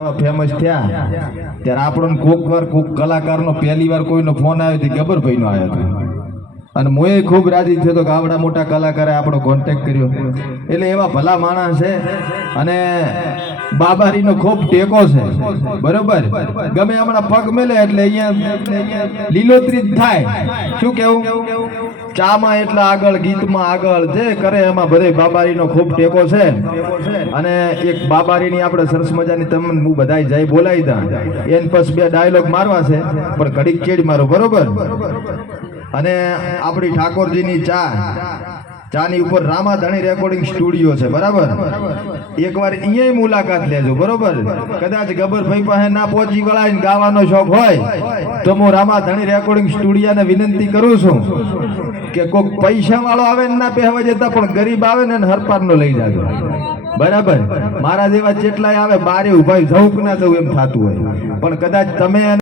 famous થયા ત્યારે આપણને કોક કલાકારનો પહેલી વાર કોઈનો ફોન આવ્યો તો ગબ્બરભાઈનો આવ્યો હતો અને મોએ ખૂબ રાજી થયો તો કે આવડા મોટા કલાકારે આપણો કોન્ટેક્ટ કર્યો એટલે એવા ભલા માણસ છે અને બાબારીનો ખૂબ ટેકો છે બરોબર ગમે હમણાં પગ મેલે એટલે અહીંયા લીલોતરી જ થાય શું કેવું ચામાં એટલા આગળ ગીતમાં આગળ જે કરે એમાં બધે બાબારીનો ખૂબ ટેકો છે અને એક બાબારીની આપણે સરસ મજાની તમને હું બધાય જઈ બોલાવી દા એને પછી બે ડાયલોગ મારવા છે પણ ઘડીક ચેડ મારો બરોબર અને આપણી ઠાકોરજીની ચાની ઉપર રામાધણી રેકોર્ડિંગ સ્ટુડિયો છે બરાબર એકવાર અહીંયા મુલાકાત લેજો બરોબર કદાચ ગબ્બરભાઈ પાસે ના પહોંચી વળાય ગાવાનો શોખ હોય તો હું રામાધણી રેકોર્ડિંગ સ્ટુડિયોને વિનંતી કરું છું કે કોઈક પૈસા વાળો આવે ને ના પહેવા જતા પણ ગરીબ આવે ને હરપારનો લઈ જાજો બરાબર મારા જેવા જેટલાય આવે બારે ઉભા જવું કે ના જવું એમ થતું હોય પણ કદાચ તમે